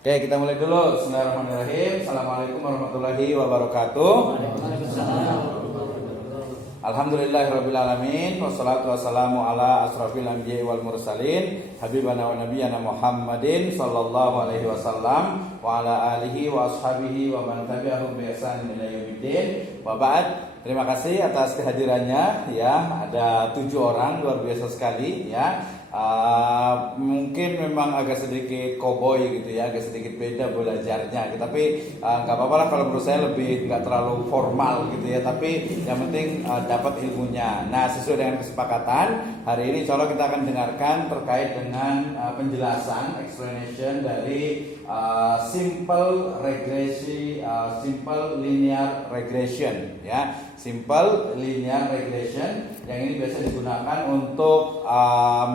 Oke, kita mulai dulu. Bismillahirrahmanirrahim. Assalamualaikum warahmatullahi wabarakatuh. Alhamdulillahirabbil alamin. Wassalatu wassalamu ala asrofil anbiya'i wal mursalin habibana wa nabiyyana Muhammadin sallallahu alaihi wasallam wa ala alihi wa ashabihi wa man tabi'ahum bi ihsanin ila yaumiddin. Wa ba'd. Terima kasih atas kehadirannya ya. Ada 7 orang, luar biasa sekali ya. Mungkin memang agak sedikit koboi gitu ya, agak sedikit beda belajarnya, tapi nggak apa-apa lah kalau menurut saya lebih nggak terlalu formal gitu ya, tapi yang penting dapat ilmunya. Nah, sesuai dengan kesepakatan hari ini insya Allah kita akan dengarkan terkait dengan penjelasan explanation dari simple linear regression ya, simple linear regression yang ini biasa digunakan untuk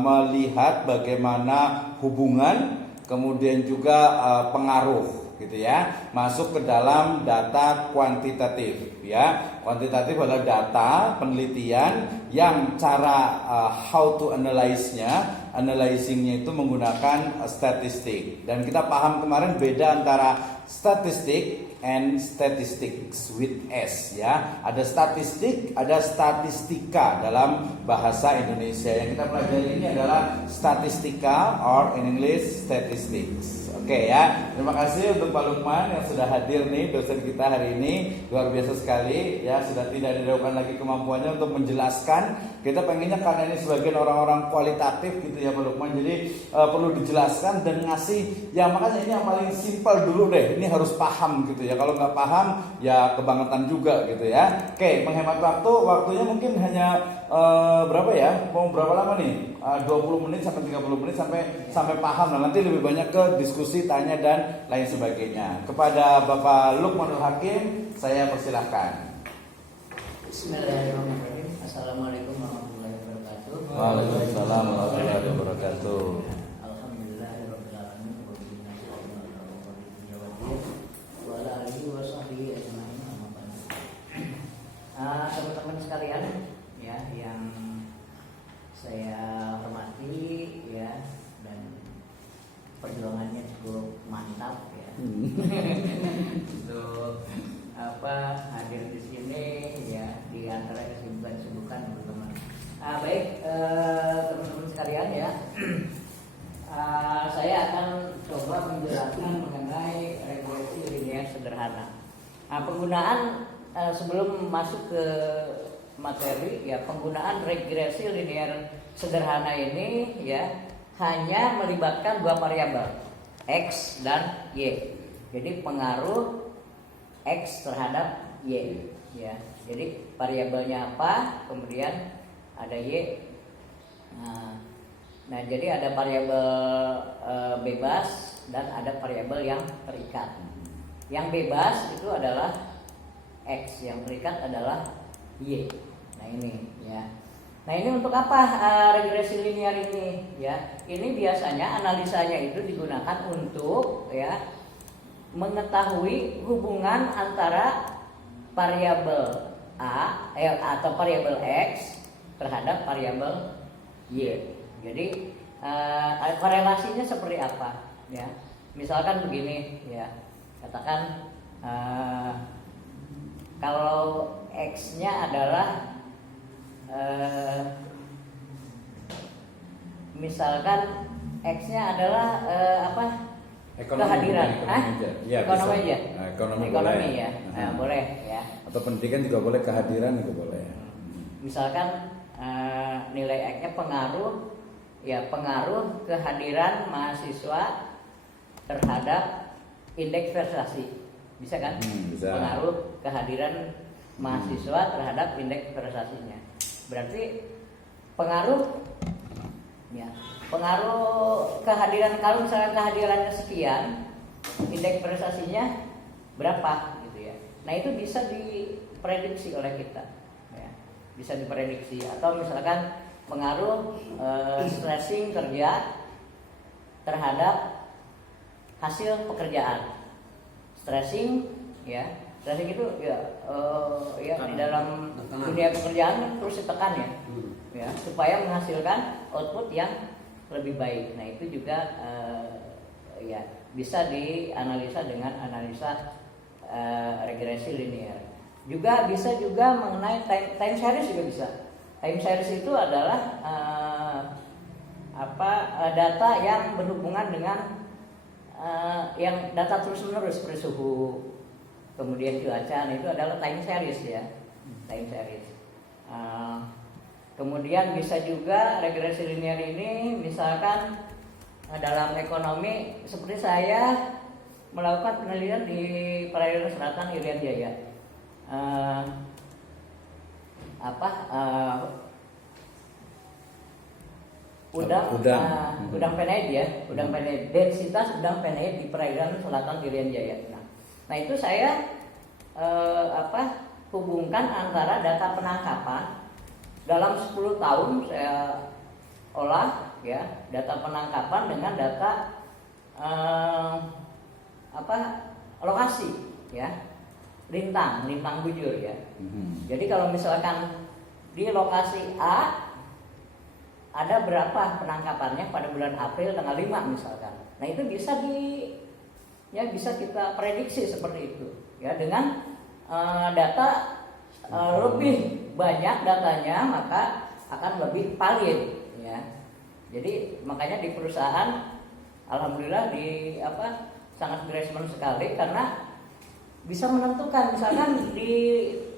melihat bagaimana hubungan kemudian juga pengaruh gitu ya masuk ke dalam data kuantitatif ya. Kuantitatif adalah data penelitian yang cara how to analyzingnya itu menggunakan statistik, dan kita paham kemarin beda antara statistik and statistics with S ya. Ada statistik, ada statistika dalam bahasa Indonesia. Yang kita pelajari ini adalah statistika or in English statistics. Oke ya. Terima kasih untuk Pak Lukman yang sudah hadir nih, dosen kita hari ini. Luar biasa sekali ya, sudah tidak diragukan lagi kemampuannya untuk menjelaskan. Kita pengennya karena ini sebagian orang-orang kualitatif gitu ya Pak Lukman. Jadi perlu dijelaskan dan ngasih ya, makanya ini yang paling simpel dulu deh. Ini harus paham gitu ya. Kalau nggak paham ya kebangetan juga gitu ya. Oke, menghemat waktunya mungkin hanya berapa ya? Mau berapa lama nih? 20 menit sampai 30 menit sampai paham. Nah, nanti lebih banyak ke diskusi, tanya dan lain sebagainya. Kepada Bapak Lukmanul Hakim saya persilahkan. Bismillahirrahmanirrahim. Assalamualaikum warahmatullahi wabarakatuh. Waalaikumsalam warahmatullahi wabarakatuh. Alhamdulillahirabbil alamin wa ala alihi wa sahbihi ajmain. Teman-teman sekalian ya yang saya hormati ya, dan perjuangannya cukup mantap ya. Untuk hadir di sini ya di antara kesibukan teman-teman. Baik teman-teman sekalian ya. Saya akan coba menjelaskan mengenai regresi linear sederhana. Penggunaan sebelum masuk ke materi ya, penggunaan regresi linear sederhana ini ya hanya melibatkan 2 variabel, X dan Y. Jadi pengaruh X terhadap Y ya. Jadi variabelnya apa, kemudian ada Y. Nah, jadi ada variabel bebas dan ada variabel yang terikat. Yang bebas itu adalah X, yang terikat adalah Y. Nah ini ya. Nah ini untuk apa regresi linear ini ya? Ini biasanya analisanya itu digunakan untuk ya mengetahui hubungan antara variabel atau variabel X terhadap variabel Y. Jadi korelasinya seperti apa ya? Misalkan begini ya, katakan kalau X-nya adalah misalkan X-nya adalah kehadiran ekonomi ya. Nah, boleh ya. Atau pendidikan juga boleh, kehadiran juga boleh. Misalkan nilai X-nya pengaruh kehadiran mahasiswa terhadap indeks prestasi. Bisa kan? Bisa. Pengaruh kehadiran mahasiswa terhadap indeks prestasinya. Berarti pengaruh kehadiran, kalau misalnya kehadirannya sekian, indeks prestasinya berapa gitu ya. Nah, itu bisa diprediksi oleh kita ya. Bisa diprediksi. Atau misalkan pengaruh stressing kerja terhadap hasil pekerjaan. Stressing ya. Stressing itu ya di dalam dunia pekerjaan terus ditekan ya, supaya menghasilkan output yang lebih baik. Nah itu juga ya bisa dianalisa dengan analisa regresi linear. Juga bisa juga mengenai time series juga bisa. Time series itu adalah data yang berhubungan dengan yang data terus-menerus seperti suhu, kemudian cuaca. Nah, itu adalah time series ya, time series. Kemudian bisa juga regresi linear ini misalkan dalam ekonomi, seperti saya melakukan penelitian di perairan selatan Irian Jaya. Udang penaid ya, udang penaid, densitas udang penaid di perairan selatan Irian Jaya. Nah itu saya hubungkan antara data penangkapan dalam 10 tahun saya olah ya, data penangkapan dengan data lokasi ya, lintang bujur ya. Jadi kalau misalkan di lokasi A ada berapa penangkapannya pada bulan April tanggal 5 misalkan. Nah itu bisa bisa kita prediksi seperti itu ya, dengan data lebih banyak datanya maka akan lebih valid ya. Jadi makanya di perusahaan alhamdulillah sangat beresmen sekali karena bisa menentukan misalkan di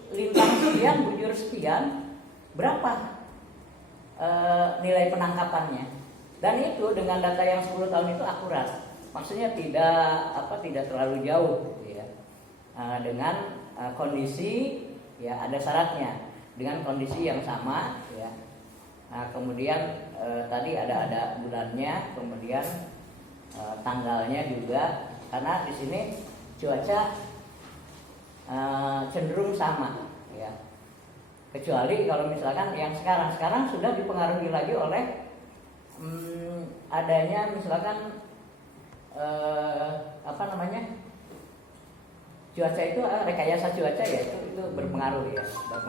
lintang sekian, bujur sekian berapa nilai penangkapannya, dan itu dengan data yang 10 tahun itu akurat, maksudnya tidak terlalu jauh ya, dengan kondisi ya ada syaratnya dengan kondisi yang sama ya. Nah kemudian tadi ada bulannya, kemudian tanggalnya juga, karena di sini cuaca cenderung sama ya. Kecuali kalau misalkan yang sekarang sudah dipengaruhi lagi oleh adanya misalkan cuaca itu rekayasa cuaca ya, itu berpengaruh ya, sangat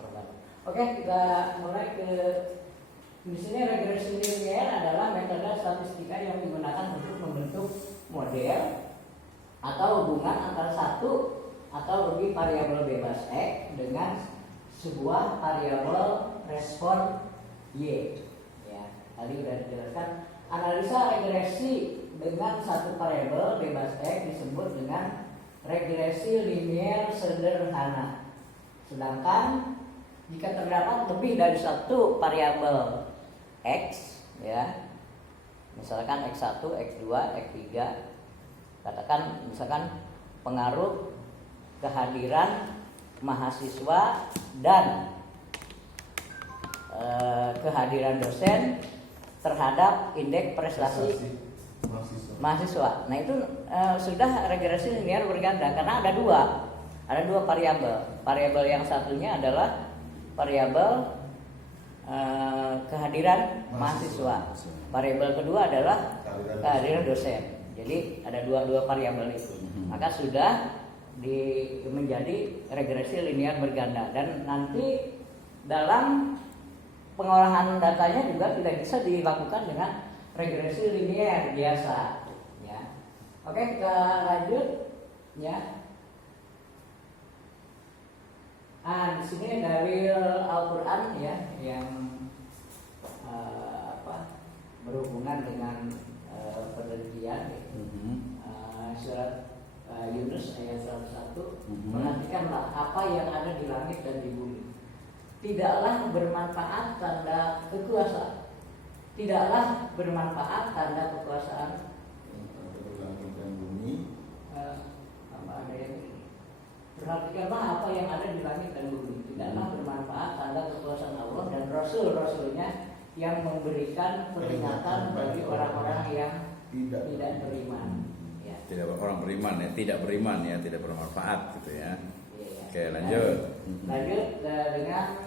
berpengaruh. Oke, kita mulai ke di sini. Regresi linear adalah metode statistika yang digunakan untuk membentuk model atau hubungan antara satu atau lebih variabel bebas X dengan sebuah variabel respon Y. Ya, tadi sudah dijelaskan. Analisa regresi dengan satu variabel bebas X disebut dengan regresi linear sederhana. Sedangkan jika terdapat lebih dari satu variabel X, ya, misalkan X1, X2, X3, katakan misalkan pengaruh kehadiran mahasiswa dan kehadiran dosen terhadap indeks prestasi mahasiswa. Nah itu sudah regresi linear berganda karena ada dua variabel. Variabel yang satunya adalah variabel kehadiran mahasiswa. Variabel kedua adalah kehadiran dosen. Jadi ada dua variabel itu. Maka sudah menjadi regresi linear berganda, dan nanti dalam pengolahan datanya juga tidak bisa dilakukan dengan regresi linear biasa ya. Oke, kita lanjut ya. Di sini dalil Al-Qur'an ya yang berhubungan dengan penelitian surat Yunus ayat 101. Perhatikanlah apa yang ada di langit dan di bumi. Tidaklah bermanfaat tanda kekuasaan. Tidaklah bermanfaat tanda kekuasaan. Langit dan bumi. Perhatikanlah apa yang ada di langit dan bumi. Tidaklah bermanfaat tanda kekuasaan Allah dan Rasul-Rasulnya yang memberikan peringatan bagi orang-orang yang tidak beriman. Tidak orang beriman ya, tidak bermanfaat gitu ya. Iya. Oke, lanjut. Lanjut dengan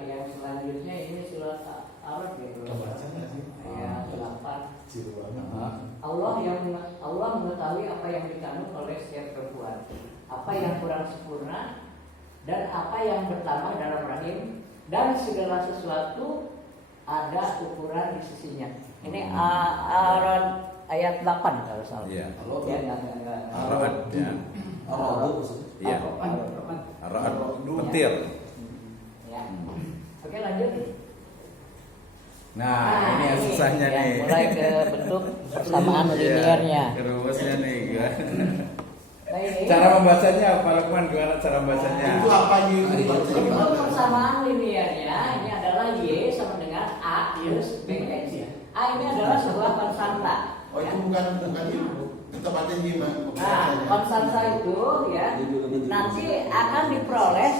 yang selanjutnya, ini surat Al-Araf gitu. Ayat 8. Allah mengetahui apa yang dikandung oleh setiap perempuan, apa yang kurang sempurna dan apa yang bertambah dalam rahim, dan segala sesuatu ada ukuran di sisinya. Ini around ayat 8 kalau salah. Iya. Ya, enggak. Ar-Ra'd ya. Iya. Ar-Ra'd petir. Ya. Oke, lanjut. Nah, ini yang susahnya ya, nih. mulai ke bentuk persamaan Iya, linearnya. rumusnya nih. Nah, ini Cara membacanya Pak Lukman, gimana cara membacanya? Itu apa gitu? untuk persamaan linearnya ini adalah Y sama dengan A plus BX. A ini adalah sebuah konstanta. Oh ya. itu bukan itu. Tempatnya gimana? Nah, konstanta itu ya nanti akan diperoleh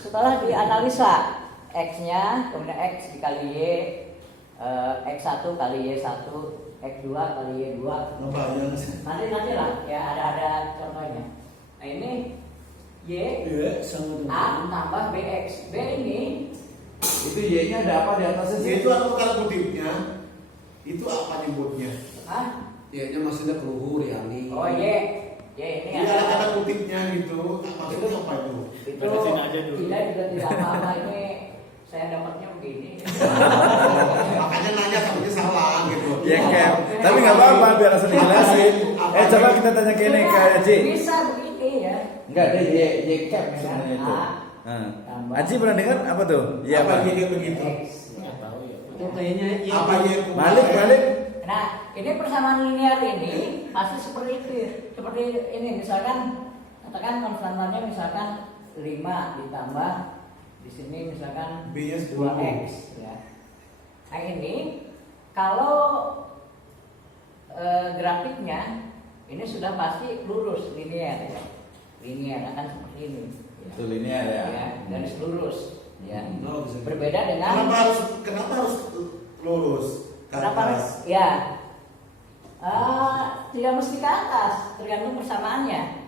setelah dianalisa X-nya, kemudian X dikali Y, X1 kali Y1, X2 kali Y2. Ngebayang. Nanti lah ya ada contohnya. Nah ini Y A tambah BX. B ini Itu Y-nya ada apa di atasnya sih? Itu apa kata kutipnya? Itu apa nyebutnya? ah Ya, maksudnya keluhur ya nih. oh Y ini Iya ada kata kutipnya gitu. Maksudnya apa itu? itu tidak juga tidak apa-apa ini saya dapatnya begini. Makanya nanya takutnya salah gitu. Ya kayak, tapi nggak apa-apa biar langsung dijelasin. Coba kita tanya ke ini ke Aji. Bisa begini ya. Enggak ada Y cap sebenarnya itu. Aji pernah dengar apa tuh? Iya Apa Pak. gitu begitu? X, ya. Itu kayaknya Apa ya? Balik. Nah, ini persamaan linear ini pasti seperti itu. Seperti ini misalkan katakan konstantanya misalkan 5 ditambah di sini misalkan B-nya 2x ya. Nah, ini kalau grafiknya ini sudah pasti lurus linear ya. Linear akan seperti ini. Itu linear ya. Ya, garis lurus ya. Oh, bisa. Berbeda dengan Kenapa harus lurus? Kenapa harus? Ya, tidak mesti ke atas, tergantung persamaannya.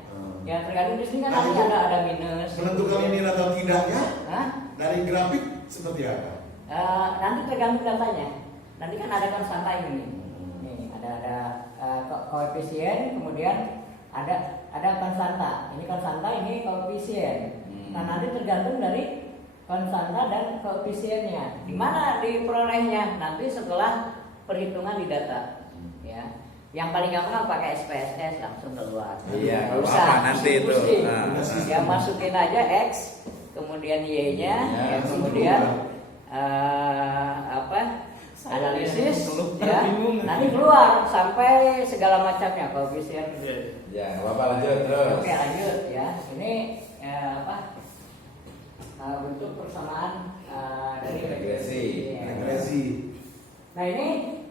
Ya tergantung di sini kan Nah, nanti itu ada minus. Menentukan linear atau tidaknya Hah? dari grafik seperti apa? Nanti tergantung datanya. Nanti kan ada konstanta ini. Nih ada koefisien, kemudian ada konstanta. Ini konstanta, ini koefisien. Nah nanti tergantung dari konstanta dan koefisiennya. Di mana diperolehnya? Nanti setelah perhitungan di data. Ya. Yang paling gampang pakai SPSS langsung keluar. Iya, Nggak nggak usah apa-apa, nanti itu. pusing-pusing. Ya masukin aja X, kemudian Y-nya, Ya, kemudian analisis, ya, nanti keluar sampai segala macamnya koefisien. Ya, nggak apa-apa lanjut terus. Oke lanjut ya. Ini bentuk persamaan dari Regresi. Iya. Regresi.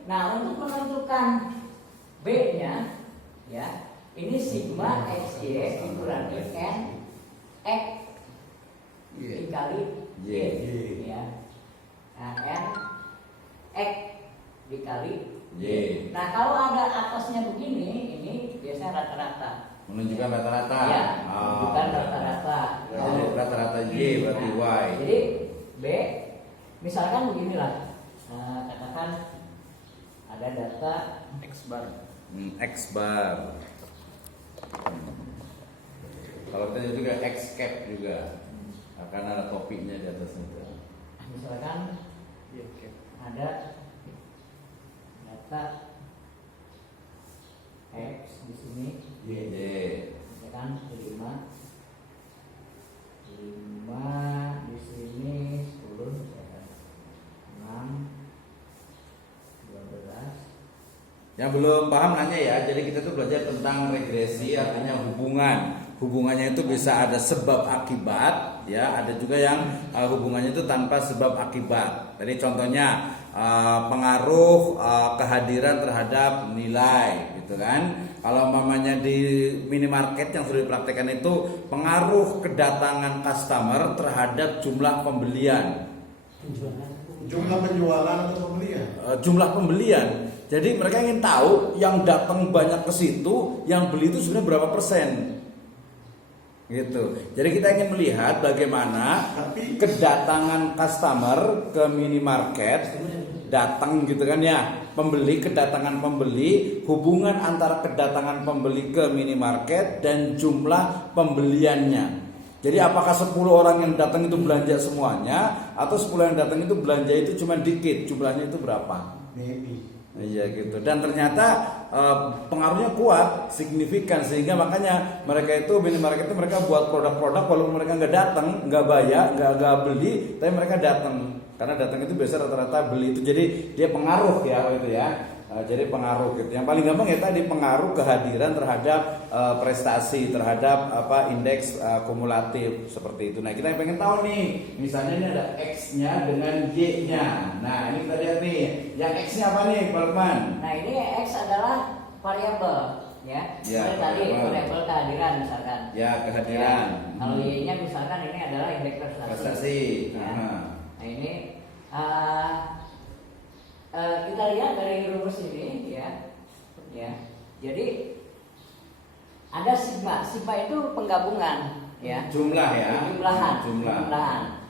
Nah untuk menentukan B-nya ya, ini sigma XY dikurangi N X dikali Y. Ya. Nah, N X dikali Y. Nah kalau ada atasnya begini, ini biasanya rata-rata. Menunjukkan rata-rata. Ya, Oh. bukan rata-rata. Jadi rata-rata Y berarti Y. Jadi B, misalkan beginilah, katakan ada data X bar. X bar. Kalau kita juga X cap juga akan ada topinya di atasnya itu. misalkan ada data X di sini, Y. misalkan 5 di sini 10 misalkan 6 12. Yang belum paham nanya ya. Jadi kita tuh belajar tentang regresi, artinya hubungan. Hubungannya itu bisa ada sebab akibat, ya. Ada juga yang hubungannya itu tanpa sebab akibat. Jadi contohnya pengaruh kehadiran terhadap nilai, gitu kan. Kalau umpamanya di minimarket yang sudah dipraktekkan itu pengaruh kedatangan customer terhadap jumlah pembelian. Jumlah penjualan atau pembelian? Jumlah pembelian. Jadi mereka ingin tahu yang datang banyak ke situ, yang beli itu sebenarnya berapa persen. Gitu. Jadi kita ingin melihat bagaimana kedatangan customer ke minimarket, datang gitu kan ya, pembeli, kedatangan pembeli, hubungan antara kedatangan pembeli ke minimarket dan jumlah pembeliannya. Jadi apakah 10 orang yang datang itu belanja semuanya atau 10 yang datang itu belanja itu cuma dikit, jumlahnya itu berapa? Maybe. Iya gitu. Dan ternyata pengaruhnya kuat, signifikan, sehingga makanya mereka itu minimarket itu mereka buat produk-produk walaupun mereka nggak datang, nggak bayar, nggak beli, tapi mereka datang. Karena datang itu biasa rata-rata beli itu. Jadi dia pengaruh ya itu ya. Jadi pengaruh gitu. Yang paling gampang ya tadi pengaruh kehadiran terhadap prestasi, terhadap indeks kumulatif seperti itu. Nah, kita pengen tahu nih, misalnya ini ada X-nya dengan Y-nya. Nah, ini kita lihat nih, yang X-nya apa nih, Pak Lukman? Nah, ini X adalah variabel ya. Ya, Seperti tadi variabel. variabel kehadiran misalkan. Ya, kehadiran. Ya, kalau Y-nya misalkan ini adalah indeks prestasi. Prestasi. Ya. Nah. Nah, ini kita lihat dari rumus ini ya. Jadi ada sigma. Sigma itu penggabungan ya. Jumlah ya. Jumlahan.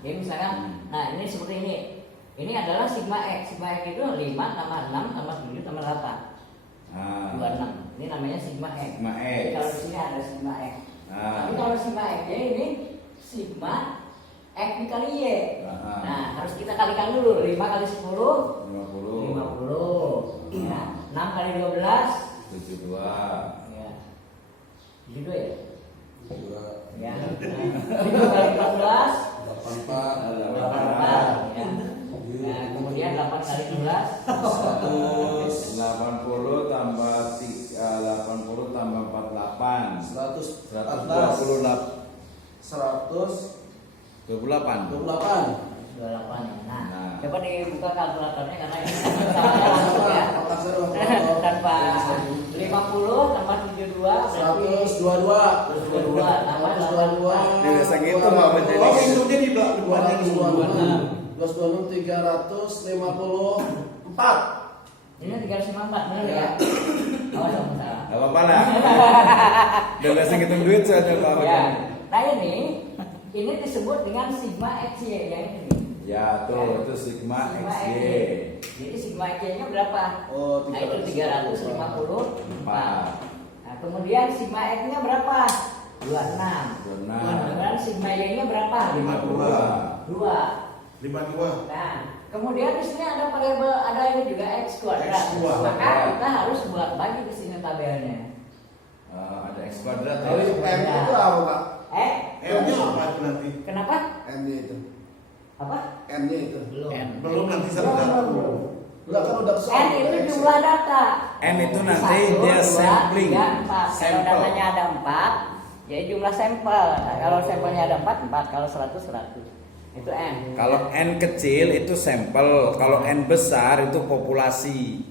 Jadi misalkan nah ini seperti ini. Ini adalah sigma X. Sigma X itu 5 tambah 6 tambah 7 tambah 8. 26. Ini namanya sigma X. Sigma X. Jadi kalau di sini ada sigma X. Tapi kalau sigma X ini sigma X dikali Y. Nah, harus kita kalikan dulu. 5 kali 10 50. 50. Ya. 6 kali 12 72. ya. 72 ya? Dua, Ya. 7 kali 14 84, 84 ya. Nah, kemudian 8 kali 12 80 tambah 80 tambah 48 100, 128 128. 28. Nah, coba dibuka kalkulatornya karena ini sama ya. Tanpa 50 tambah 72 berarti 122. 22 tambah 122. Biasa gitu mah menjadi. Oh, hidupnya di belakang semua. 354. ini 354 benar ya? Awas dong salah. Gak apa-apa lah. Udah biasa ngitung duit soalnya Pak. Ya. Nah ini disebut dengan sigma XY yang ini. Ya tuh, itu sigma XY. Jadi sigma XY-nya berapa? Oh, Nah itu 354. 4. Nah kemudian sigma X-nya berapa? 26. 26. Kemudian sigma Y-nya berapa? 52. 2. 52. Nah kemudian di sini ada variabel, ada ini juga X kuadrat. X kuadrat. Maka kita harus buat lagi di sini tabelnya. Ada X kuadrat ya. Jadi M itu apa, Pak? M-nya apa itu nanti? Kenapa? M-nya itu. Apa? M-nya itu. Belum nanti Belum. Udah kan udah N itu jumlah data. N itu nanti dia sampling. 4. Kalau Sampel. datanya ada 4, jadi jumlah sampel. Nah, kalau sampelnya ada 4, 4. Kalau 100, 100. Itu N. Kalau N kecil itu sampel, kalau N besar itu populasi.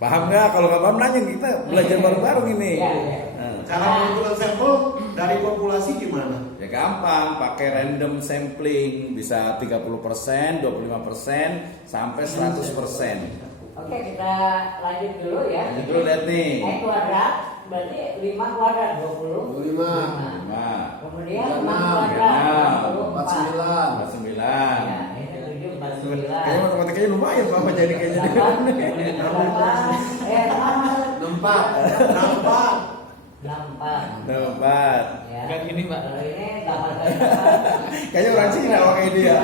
Paham nggak? Kalau nggak paham nanya, kita belajar bareng-bareng ini. Ya, ya. Cara mengumpulkan sampel dari populasi gimana? Ya gampang, pakai random sampling, bisa 30%, 25%, sampai 100%. Oke, kita lanjut dulu ya. Lanjut dulu, lihat nih. X kuadrat berarti 5 kuadrat 20. 25. Nah, Kemudian 6 enam, kuadrat 49. 44. 49. Ya, ini 7 49. Kayaknya matematikanya lumayan Pak jadi kayaknya. 64. Nampak. 64. Tempat. Ya. Enggak gini, Pak. Kalau ini 8 kali 8. Kayaknya orang Cina pakai dia.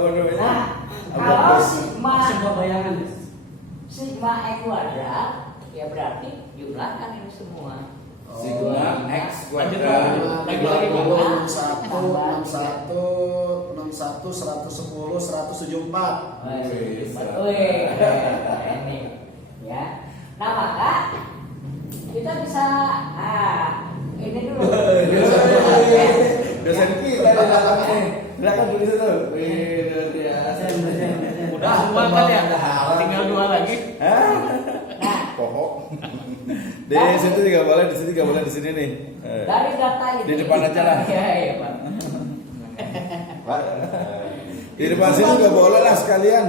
Waduh. Nah, kalau sigma Semua bayangan. sigma X kuadrat ya berarti jumlahkan ini semua. Sigma X Lanjut, kuadrat. Lagi, lagi, Pak. 61, 110, 174. Wih, ini ya. Nah maka kita bisa ini dulu. Dosen kita di belakang ini. Belakang dulu situ. Wih, luar biasa. Udah semua kan ya? Tinggal 2 lagi. Hah? Nah, Pohok. Di situ juga boleh, di sini juga boleh, di sini nih. dari data ini Di depan aja lah. Iya, iya, Pak. Pak. Di depan sini juga boleh lah sekalian.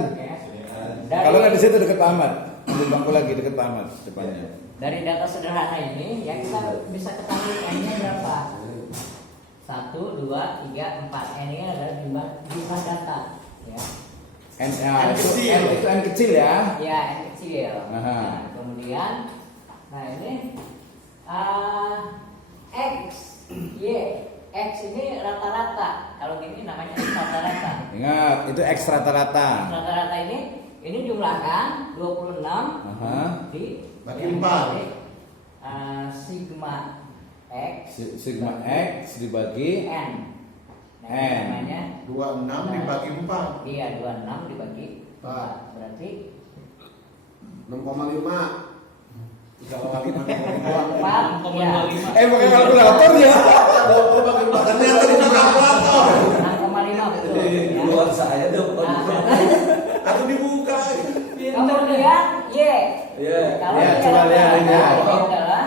Ya. Kalau nggak di situ deket Pak Ahmad. Di bangku lagi deket Pak Ahmad depannya. Dari data sederhana ini yang kita bisa ketahui N-nya berapa? 1, 2, 3, 4. N ini adalah jumlah data. Ya. N itu N kecil ya. Ya, N kecil. Aha. Nah, kemudian, nah ini X, Y. X ini rata-rata. Kalau gini namanya X rata-rata. Ingat, itu X rata-rata. Rata-rata ini jumlahkan 26 Aha. Bagi 4. Sigma X Sigma X dibagi N. Nah, N. ini namanya 26 dibagi 4. iya 26 dibagi 4. Berarti 6,5. Kalau lagi mana? 4 ya. 6,25. pakai kalkulator ya. Ternyata di kalkulator. 6,5 betul. Ya. Luar saya dong. Atau dibuka. Kemudian Y. Ya, Kalau ya, Y coba lihat ini. adalah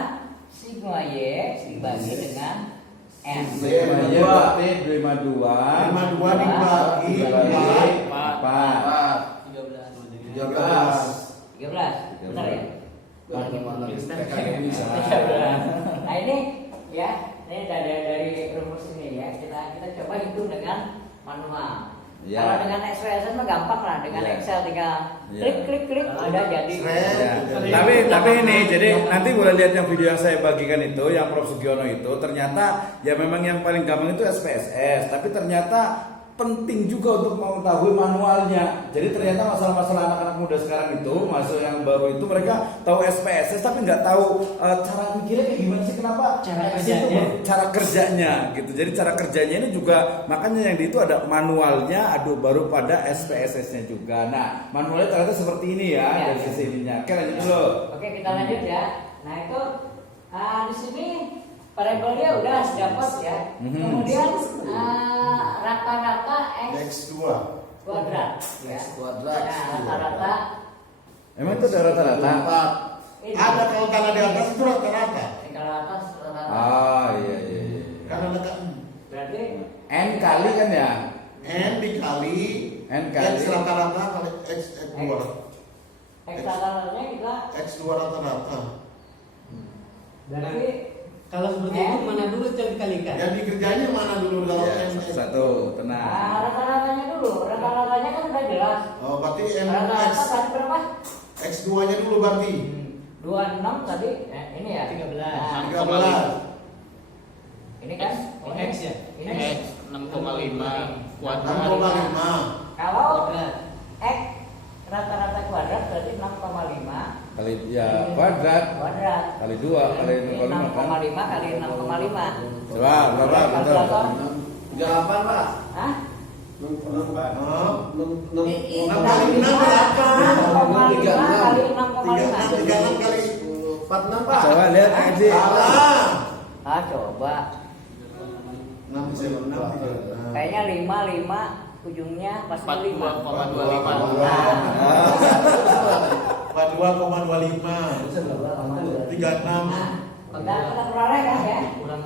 sigma Y dibagi dengan N. Sigma Y berarti 52. 52 dibagi 4. 4. 13. 13. Benar ya? Bisa. Nah ini ya, ini dari rumus ini ya. Kita coba hitung dengan manual. Ya. Kalau dengan SPSS mah gampang lah, dengan Ya. Excel tinggal Ya. klik udah jadi. Ya. Tapi ini jadi nanti boleh lihat yang video yang saya bagikan itu yang Prof Sugiono itu ternyata ya memang yang paling gampang itu SPSS tapi ternyata penting juga untuk mengetahui manualnya. Jadi ternyata masalah-masalah anak-anak muda sekarang itu masuk yang baru itu mereka tahu SPSS tapi nggak tahu cara mikirnya kayak gimana sih, kenapa Cara X itu kerjanya. cara kerjanya gitu. Jadi cara kerjanya ini juga makanya yang di itu ada manualnya, baru pada SPSS-nya juga. Nah manualnya ternyata seperti ini ya, Ya, dari ya. sisi ininya. Oke lanjut dulu. Oke kita lanjut ya. Nah itu di sini variabelnya udah dapat ya. Mhm. Kemudian rata-rata X X2. kuadrat ya. Kuadrat. Nah rata-rata Emang itu ada rata-rata? ini. Ada kalau tanda di atas itu rata-rata. Kalau atas rata-rata. Ah iya. Karena ada Berarti N kali kan ya? N dikali N kali. X rata-rata kali X2. X rata-ratanya kita X2 rata-rata. berarti Kalau seperti itu mana dulu coba dikalikan? Yang dikerjainnya mana dulu kalau Ya, N? satu, tenang. rata-ratanya dulu. Rata-ratanya kan udah jelas. Oh, berarti N Rata-rata X tadi berapa? X2-nya dulu berarti. 26 tadi ini ya 13. Nah, 13. ini kan Oh, ini X ya? ini X 6,5 kuadrat. 6,5. kalau Kuadrat. X rata-rata kuadrat berarti 6,5 Kali ya kuadrat kuadrat kali 2 kali 6,5 kan? 6,5 kali 6,5 Coba berapa betul? kalkulator 38 Pak. hah? 6 Oh, 6,5 6 kali 6 berapa? kali 36 6,5 kali 46 Pak. Coba lihat aja. salah. coba 6 bisa 6. kayaknya 5 ujungnya pasti 5 42,25. 42,25. 36. Nah, kita peroleh kan ya Kurang